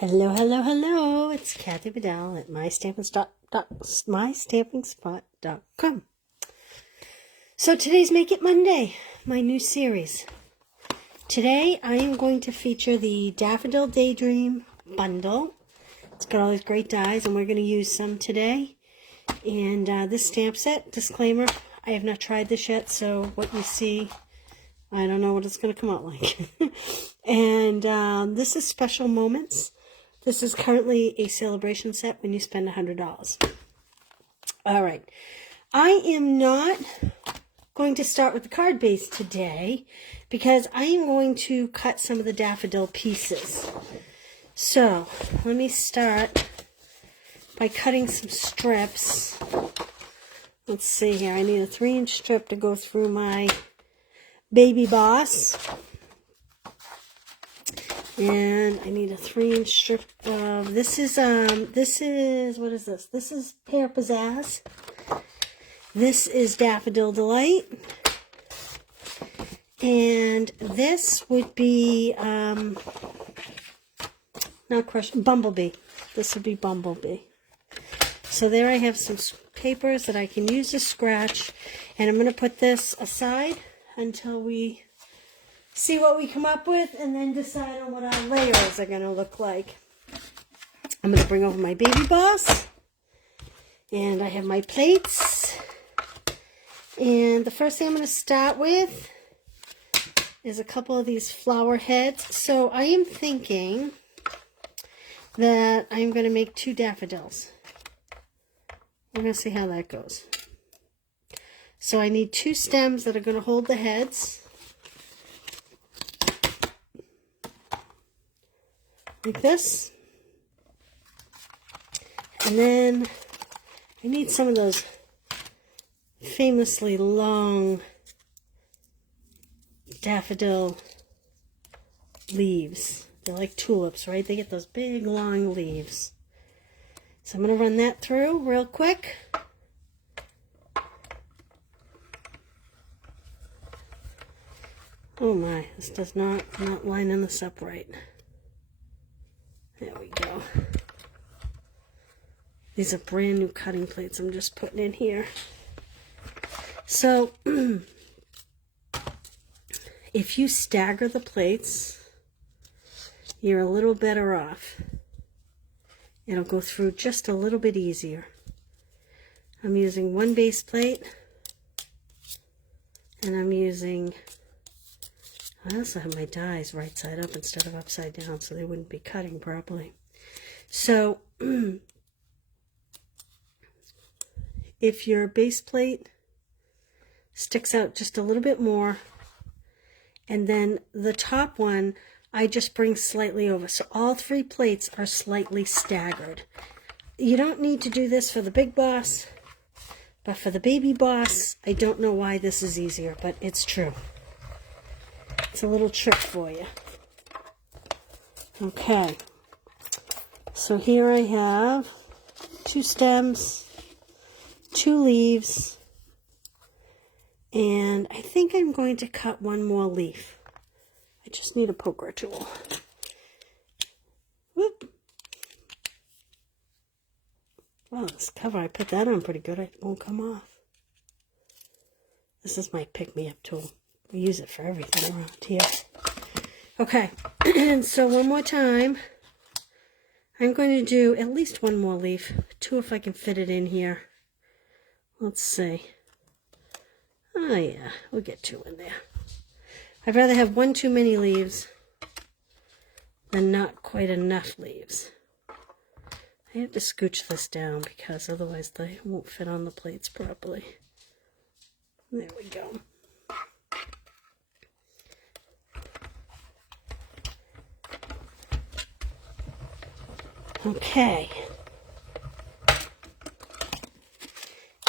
Hello, hello, hello. It's Kathy Vidal at mystampingspot.com. So today's Make It Monday, my new series. Today I am going to feature the Daffodil Daydream bundle. It's got all these great dies and we're going to use some today. And this stamp set, disclaimer, I have not tried this yet, so what you see, I don't know what it's going to come out like. And this is Special Moments. This is currently a celebration set when you spend $100. All right. I am not going to start with the card base today because I am going to cut some of the daffodil pieces. So let me start by cutting some strips. Let's see here. I need a 3-inch strip to go through my baby boss. And I need a 3-inch strip of, this is, what is this? This is Pear Pizzazz. This is Daffodil Delight. And this would be, not Crush, Bumblebee. This would be Bumblebee. So there I have some papers that I can use to scratch. And I'm going to put this aside until we see what we come up with and then decide on what our layers are going to look like. I'm going to bring over my baby boss. And I have my plates. And the first thing I'm going to start with is a couple of these flower heads. So I am thinking that I'm going to make 2 daffodils. We're going to see how that goes. So I need 2 stems that are going to hold the heads. Like this. And then I need some of those famously long daffodil leaves. They're like tulips, right? They get those big long leaves. So I'm going to run that through real quick. Oh my, this does not line this up right. There we go. These are brand new cutting plates I'm just putting in here. So, if you stagger the plates, you're a little better off. It'll go through just a little bit easier. I'm using 1 base plate, and I'm using, I also have my dies right side up instead of upside down so they wouldn't be cutting properly. So if your base plate sticks out just a little bit more and then the top one I just bring slightly over. So all 3 plates are slightly staggered. You don't need to do this for the big boss, but for the baby boss, I don't know why this is easier, but it's true. It's a little trick for you. Okay. So here I have 2 stems, 2 leaves, and I think I'm going to cut 1 more leaf. I just need a poker tool. Whoop. Well, this cover, I put that on pretty good. It won't come off. This is my pick-me-up tool. We use it for everything around here. Okay, and so one more time, I'm going to do at least 1 more leaf. 2 if I can fit it in here. Let's see. Oh yeah, we'll get 2 in there. I'd rather have 1 too many leaves than not quite enough leaves. I have to scooch this down because otherwise they won't fit on the plates properly. There we go. Okay.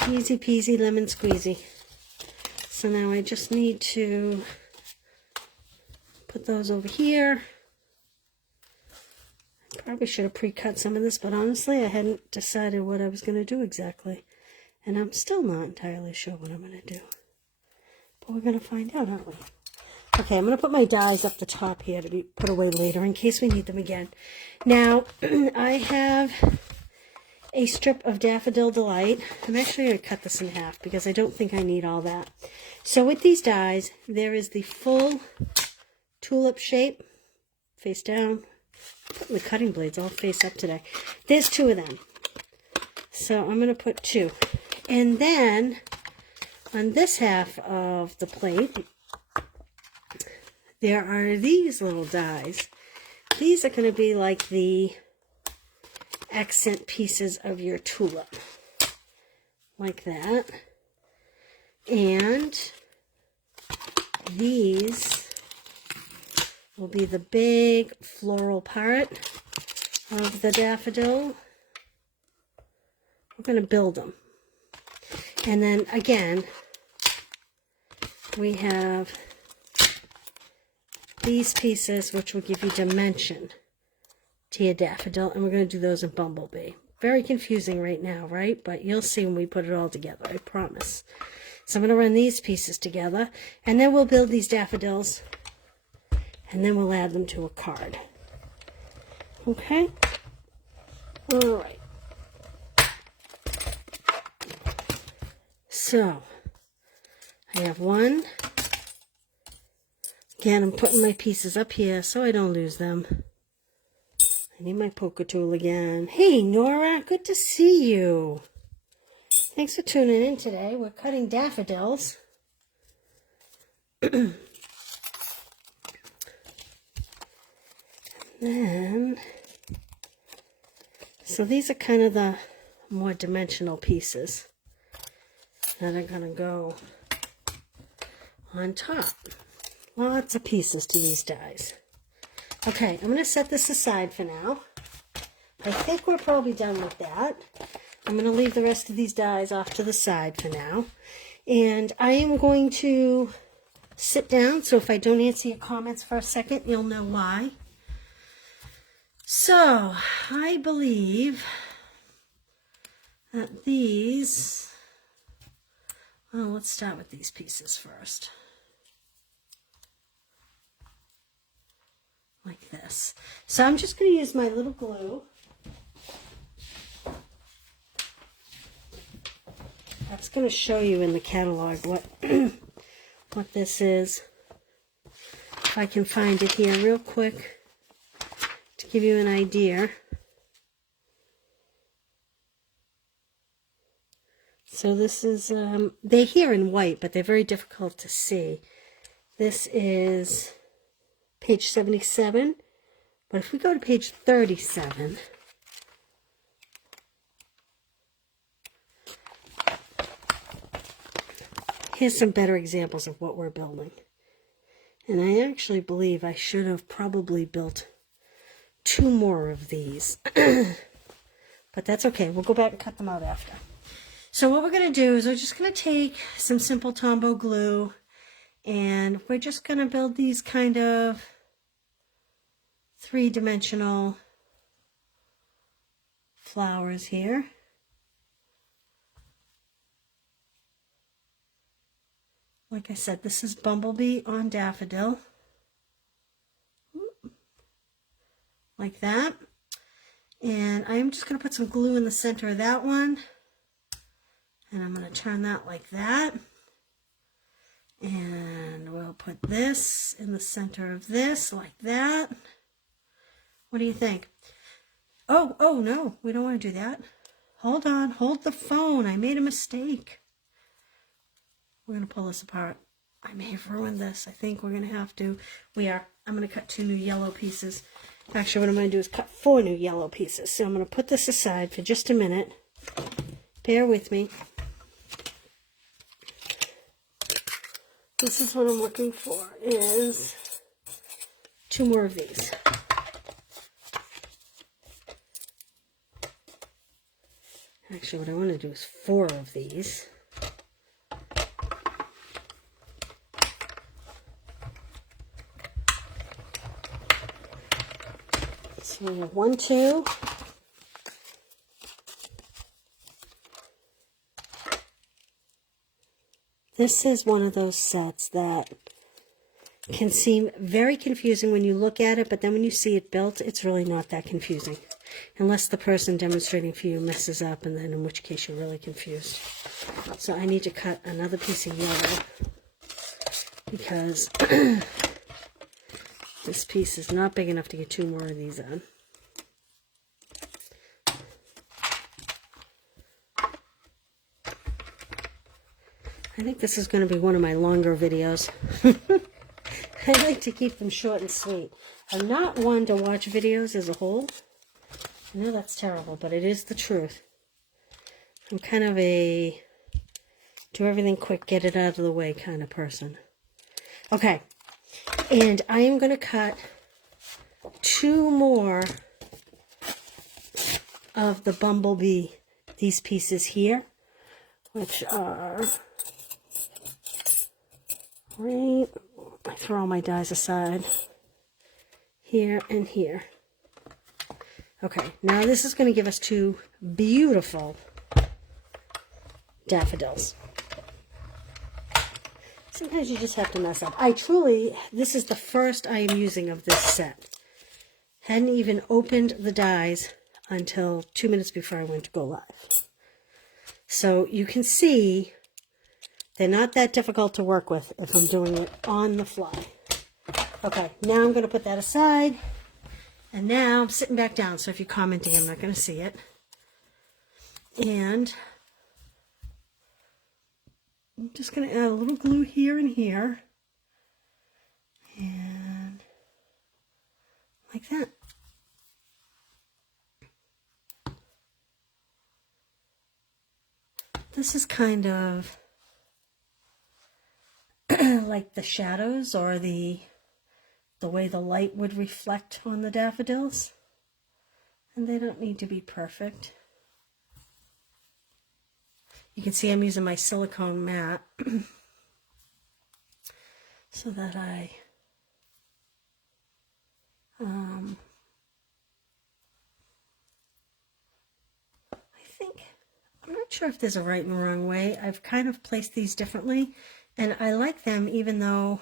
Easy peasy lemon squeezy. So now I just need to put those over here. I probably should have pre-cut some of this, but honestly I hadn't decided what I was going to do exactly. And I'm still not entirely sure what I'm going to do. But we're going to find out, aren't we? Okay, I'm going to put my dies up the top here to be put away later in case we need them again. Now, I have a strip of Daffodil Delight. I'm actually going to cut this in half because I don't think I need all that. So with these dies, there is the full tulip shape, face down. The cutting blades all face up today. There's 2 of them. So I'm going to put 2. And then on this half of the plate, there are these little dies. These are going to be like the accent pieces of your tulip. Like that. And these will be the big floral part of the daffodil. We're going to build them. And then again, we have these pieces which will give you dimension to your daffodil, and we're going to do those in Bumblebee. Very confusing right now, right? But you'll see when we put it all together, I promise. So I'm going to run these pieces together, and then we'll build these daffodils, and then we'll add them to a card. Okay? All right. So, I have 1. Again, I'm putting my pieces up here so I don't lose them. I need my poker tool again. Hey, Nora, good to see you. Thanks for tuning in today. We're cutting daffodils. And then, so these are kind of the more dimensional pieces that are going to go on top. Lots of pieces to these dies. Okay, I'm going to set this aside for now. I think we're probably done with that. I'm going to leave the rest of these dies off to the side for now. And I am going to sit down, so if I don't answer your comments for a second, you'll know why. So, I believe that these, well, let's start with these pieces first. Like this. So I'm just going to use my little glue. That's going to show you in the catalog what what this is. If I can find it here real quick to give you an idea. So this is, they're here in white, but they're very difficult to see. This is page 77, but if we go to page 37, here's some better examples of what we're building. And I actually believe I should have probably built 2 more of these, but that's okay. We'll go back and cut them out after. So what we're going to do is we're just going to take some simple Tombow glue, and we're just going to build these kind of 3-dimensional flowers here. Like I said, this is Bumblebee on Daffodil. Like that. And I'm just going to put some glue in the center of that one. And I'm going to turn that like that. And we'll put this in the center of this, like that. What do you think? Oh, no, we don't want to do that. Hold on, hold the phone. I made a mistake. We're going to pull this apart. I may have ruined this. I think we're going to have to. I'm going to cut 2 new yellow pieces. Actually, what I'm going to do is cut 4 new yellow pieces. So I'm going to put this aside for just a minute. Bear with me. This is what I'm looking for, is 2 more of these. Actually, what I want to do is 4 of these. So we have 1, 2. This is one of those sets that can seem very confusing when you look at it, but then when you see it built, it's really not that confusing. Unless the person demonstrating for you messes up, and then in which case you're really confused. So I need to cut another piece of yellow because this piece is not big enough to get 2 more of these on. I think this is going to be one of my longer videos. I like to keep them short and sweet. I'm not one to watch videos as a whole. I know that's terrible, but it is the truth. I'm kind of a do everything quick, get it out of the way kind of person. Okay, and I am going to cut 2 more of the bumblebee, these pieces here, which are right, I throw all my dies aside, here and here. Okay, now this is going to give us 2 beautiful daffodils. Sometimes you just have to mess up. This is the first I am using of this set. Hadn't even opened the dies until 2 minutes before I went to go live. So you can see they're not that difficult to work with if I'm doing it on the fly. Okay, now I'm going to put that aside. And now I'm sitting back down, so if you're commenting, I'm not going to see it. And I'm just going to add a little glue here and here. And like that. This is kind of like the shadows or the way the light would reflect on the daffodils. And they don't need to be perfect. You can see I'm using my silicone mat so that I think, I'm not sure if there's a right and wrong way. I've kind of placed these differently, and I like them even though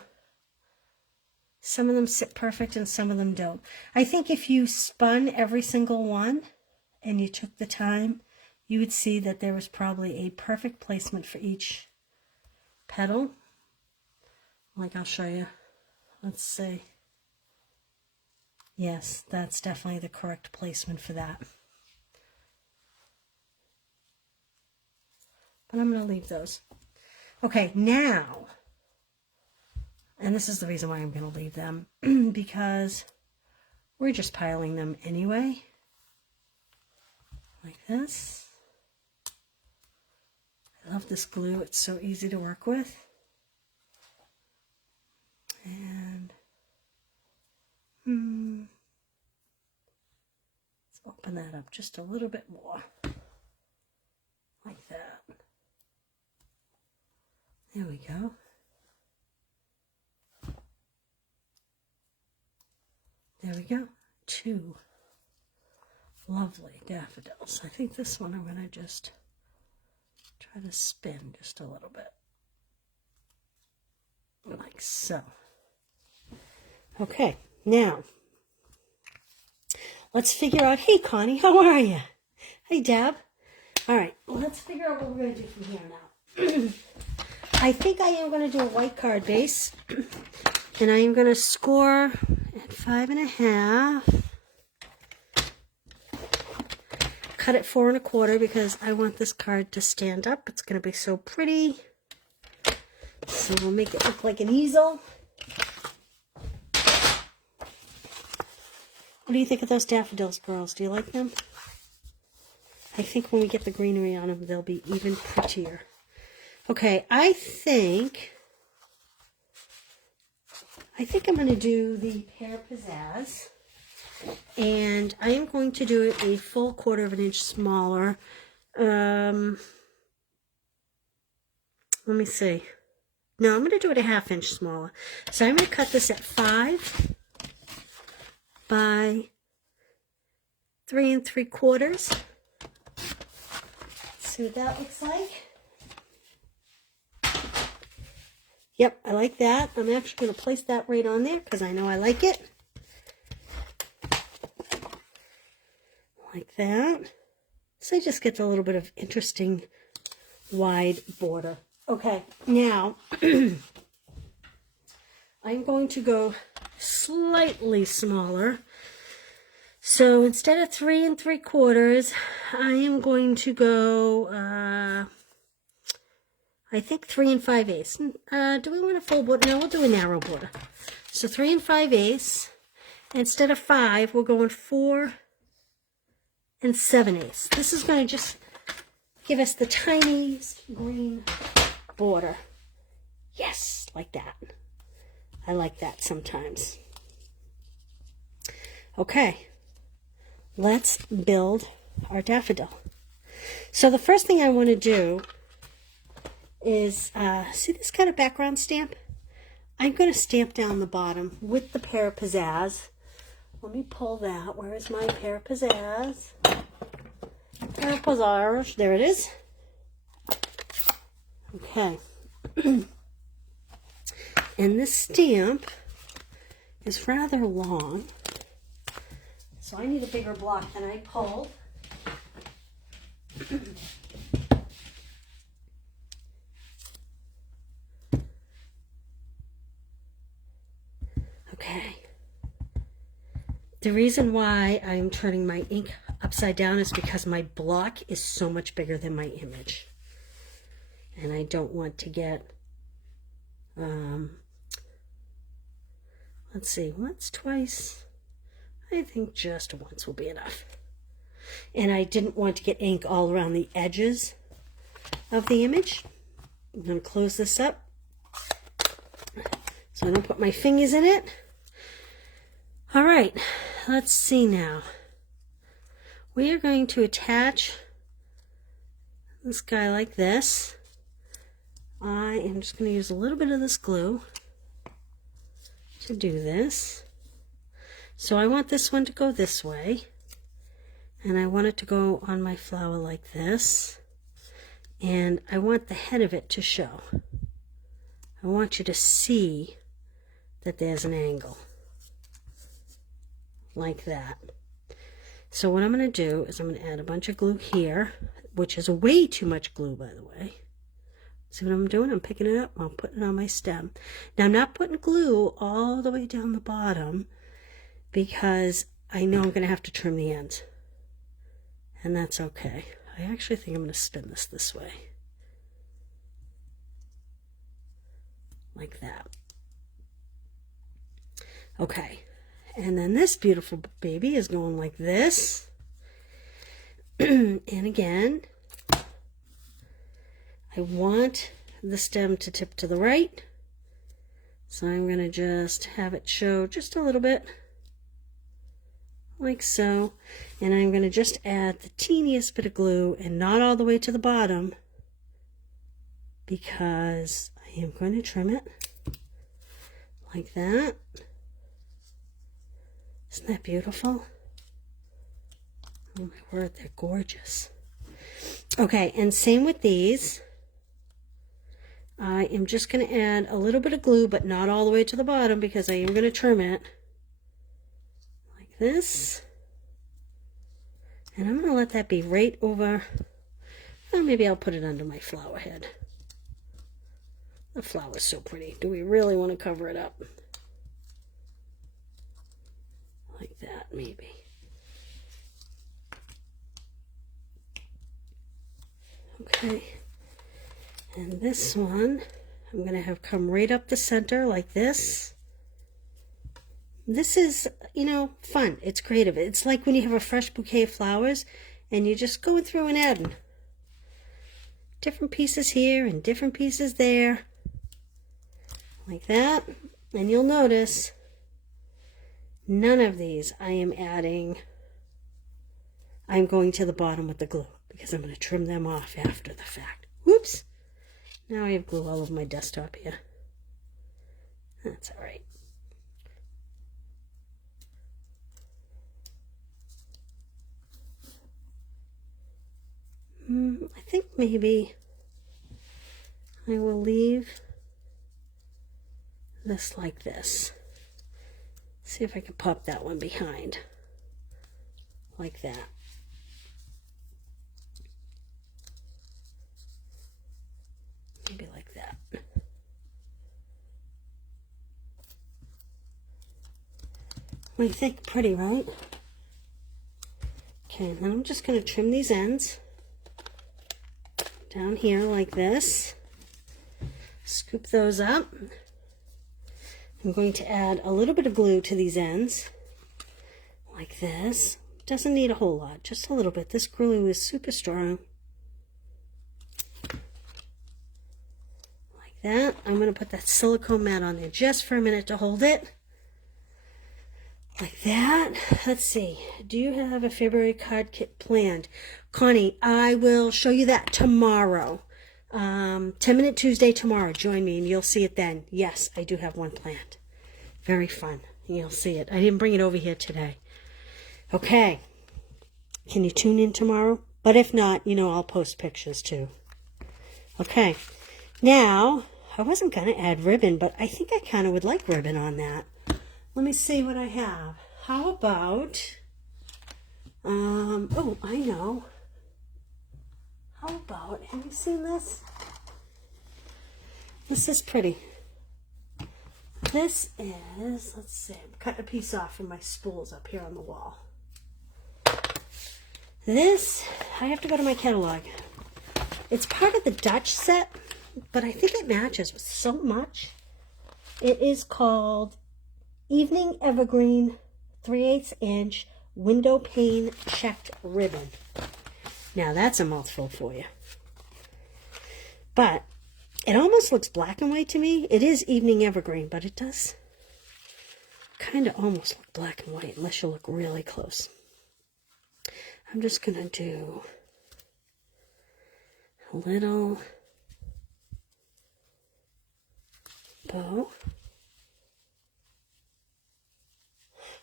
some of them sit perfect and some of them don't. I think if you spun every single one and you took the time, you would see that there was probably a perfect placement for each petal. Like, I'll show you. Let's see. Yes, that's definitely the correct placement for that. But I'm going to leave those. Okay, now, and this is the reason why I'm going to leave them, because we're just piling them anyway. Like this. I love this glue. It's so easy to work with. And let's open that up just a little bit more. Like that. There we go. There we go. 2 lovely daffodils. I think this one I'm going to just try to spin just a little bit. Like so. Okay, now let's figure out, hey Connie, how are you? Hey Dab. All right, well, let's figure out what we're going to do from here now. I think I am going to do a white card base, and I am going to score at 5.5. Cut it 4 1/4 because I want this card to stand up. It's going to be so pretty. So we'll make it look like an easel. What do you think of those daffodils, girls? Do you like them? I think when we get the greenery on them, they'll be even prettier. Okay, I think I'm going to do the pear pizzazz. And I am going to do it a full 1/4 inch smaller. Let me see. No, I'm going to do it a 1/2 inch smaller. So I'm going to cut this at 5 by 3 3/4. Let's see what that looks like. Yep, I like that. I'm actually going to place that right on there because I know I like it. Like that. So it just gets a little bit of interesting wide border. Okay, now I'm going to go slightly smaller. So instead of 3 3/4, I am going to go, I think 3 5/8. Do we want a full border? No, we'll do a narrow border. So 3 5/8. Instead of 5, we're going 4 7/8. This is going to just give us the tiniest green border. Yes, like that. I like that sometimes. Okay, let's build our daffodil. So the first thing I want to do is, see this kind of background stamp? I'm going to stamp down the bottom with the pear pizzazz. Let me pull that. Where is my pear pizzazz? Pear pizzazz. There it is. Okay. And this stamp is rather long, so I need a bigger block than I pulled. Okay. The reason why I'm turning my ink upside down is because my block is so much bigger than my image. And I don't want to get, let's see, once, twice. I think just once will be enough. And I didn't want to get ink all around the edges of the image. I'm going to close this up so I don't put my fingers in it. All right, let's see now. We are going to attach this guy like this. I am just going to use a little bit of this glue to do this. So I want this one to go this way, and I want it to go on my flower like this, and I want the head of it to show. I want you to see that there's an angle like that. So what I'm going to do is I'm going to add a bunch of glue here, which is way too much glue, by the way. See what I'm doing? I'm picking it up, I'm putting it on my stem. Now I'm not putting glue all the way down the bottom because I know I'm going to have to trim the ends. And that's okay. I actually think I'm going to spin this way. Like that. Okay. And then this beautiful baby is going like this. And again, I want the stem to tip to the right. So I'm going to just have it show just a little bit. Like so. And I'm going to just add the teeniest bit of glue and not all the way to the bottom because I am going to trim it like that. Isn't that beautiful? Oh my word, they're gorgeous. Okay, and same with these. I am just going to add a little bit of glue, but not all the way to the bottom because I am going to trim it like this. And I'm going to let that be right over, well, maybe I'll put it under my flower head. The flower's so pretty. Do we really want to cover it up? Like that, maybe. Okay. And this one, I'm going to have come right up the center like this. This is, you know, fun. It's creative. It's like when you have a fresh bouquet of flowers and you're just going through and adding different pieces here and different pieces there. Like that. And you'll notice none of these I am adding. I'm going to the bottom with the glue because I'm going to trim them off after the fact. Whoops. Now I have glue all over my desktop here. That's all right. I think maybe I will leave this like this. See if I can pop that one behind. Like that. Maybe like that. What do you think? Pretty, right? Okay, then I'm just going to trim these ends down here like this. Scoop those up. I'm going to add a little bit of glue to these ends like this. Doesn't need a whole lot, just a little bit. This glue is super strong. Like that. I'm going to put that silicone mat on there just for a minute to hold it. Like that. Let's see. Do you have a February card kit planned? Connie, I will show you that tomorrow. 10-minute Tuesday tomorrow. Join me and you'll see it then. Yes, I do have one planned. Very fun. You'll see it. I didn't bring it over here today. Okay. Can you tune in tomorrow? But if not, you know, I'll post pictures too. Okay. Now, I wasn't going to add ribbon, but I think I kind of would like ribbon on that. Let me see what I have. How about, oh, I know. How about, have you seen this? This is pretty. This is, let's see, I'm cutting a piece off from my spools up here on the wall. This, I have to go to my catalog. It's part of the Dutch set, but I think it matches with so much. It is called Evening Evergreen 3/8 inch window pane checked ribbon. Now that's a mouthful for you. But it almost looks black and white to me. It is Evening Evergreen, but it does kind of almost look black and white unless you look really close. I'm just going to do a little bow.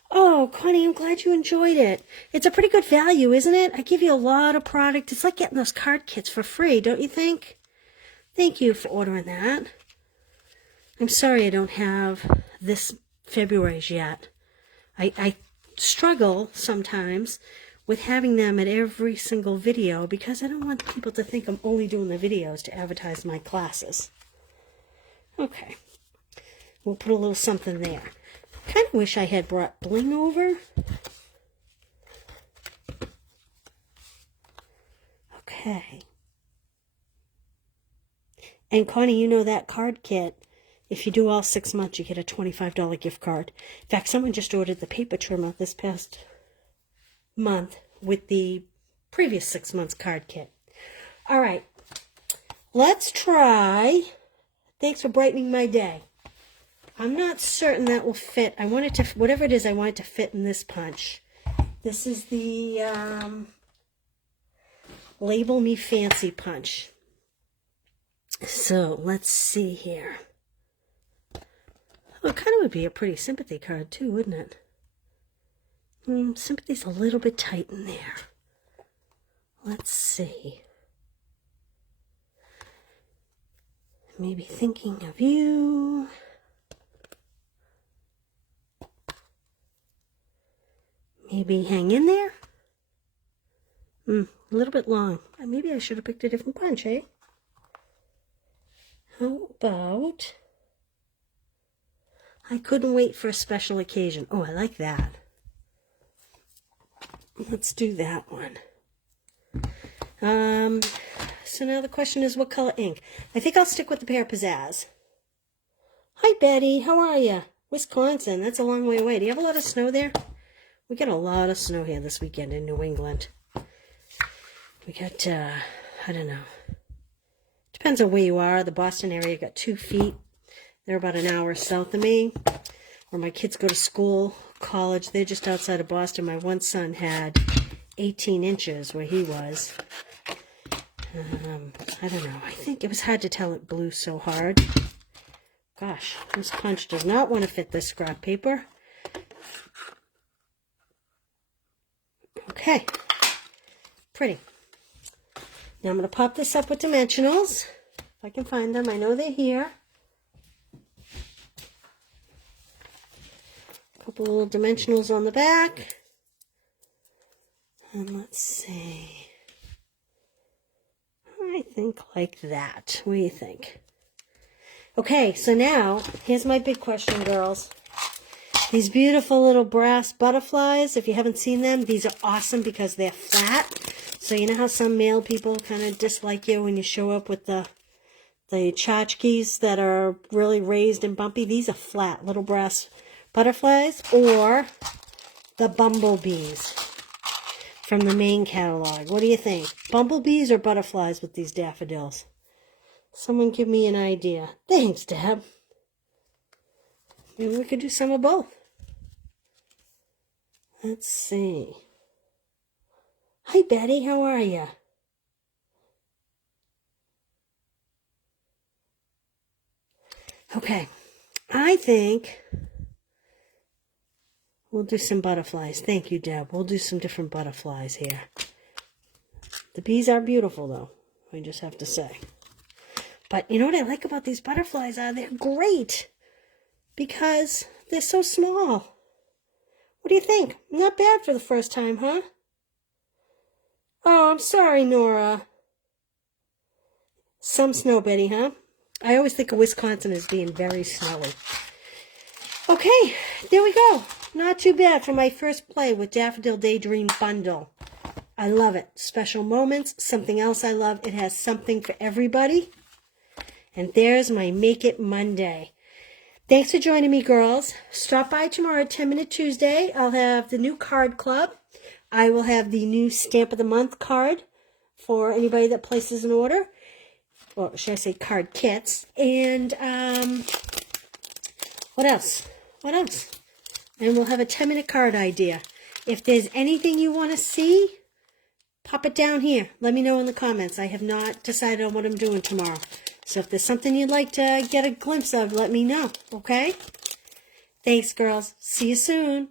Oh, Connie, I'm glad you enjoyed it. It's a pretty good value, isn't it? I give you a lot of product. It's like getting those card kits for free, don't you think? Thank you for ordering that. I'm sorry I don't have this February's yet. I struggle sometimes with having them at every single video because I don't want people to think I'm only doing the videos to advertise my classes. Okay. We'll put a little something there. Kind of wish I had brought bling over. Okay. And Connie, you know that card kit, if you do all 6 months, you get a $25 gift card. In fact, someone just ordered the paper trimmer this past month with the previous 6 months card kit. All right. Let's try. Thanks for brightening my day. I'm not certain that will fit. I want it to, whatever it is, I want it to fit in this punch. This is the Label Me Fancy punch. So let's see here. Well, it kind of would be a pretty sympathy card too, wouldn't it? Sympathy's a little bit tight in there. Let's see. Maybe thinking of you. Maybe hang in there. A little bit long. Maybe I should have picked a different punch, eh? How about, I couldn't wait for a special occasion. Oh, I like that. Let's do that one. So now the question is, what color ink? I think I'll stick with the Pear Pizzazz. Hi, Betty. How are you? Wisconsin. That's a long way away. Do you have a lot of snow there? We got a lot of snow here this weekend in New England. We got, I don't know. Depends on where you are. The Boston area got 2 feet. They're about an hour south of me. Where my kids go to school, college. They're just outside of Boston. My one son had 18 inches where he was. I don't know. I think it was hard to tell it blew so hard. Gosh, this punch does not want to fit this scrap paper. Okay. Pretty. Now I'm going to pop this up with dimensionals. If I can find them. I know they're here. couple little dimensionals on the back. And let's see. I think like that. What do you think? Okay, so now, here's my big question, girls. These beautiful little brass butterflies, if you haven't seen them, these are awesome because they're flat. So you know how some male people kind of dislike you when you show up with the tchotchkes that are really raised and bumpy? These are flat little brass butterflies, or the bumblebees from the main catalog. What do you think? Bumblebees or butterflies with these daffodils? Someone give me an idea. Thanks, Deb. Maybe we could do some of both. Let's see. Hi, Betty. How are you? Okay. I think we'll do some butterflies. Thank you, Deb. We'll do some different butterflies here. The bees are beautiful, though. I just have to say. But you know what I like about these butterflies are? They're great because they're so small. What do you think? Not bad for the first time, huh? Oh, I'm sorry, Nora. Some snow, Betty, huh? I always think of Wisconsin as being very snowy. Okay, there we go. Not too bad for my first play with Daffodil Daydream bundle. I love it. Special moments, something else I love. It has something for everybody. And there's my Make It Monday. Thanks for joining me, girls. Stop by tomorrow at 10 Minute Tuesday. I'll have the new card club. I will have the new Stamp of the Month card for anybody that places an order. Or should I say card kits. And what else? What else? And we'll have a 10-minute card idea. If there's anything you want to see, pop it down here. Let me know in the comments. I have not decided on what I'm doing tomorrow. So if there's something you'd like to get a glimpse of, let me know, okay? Thanks, girls. See you soon.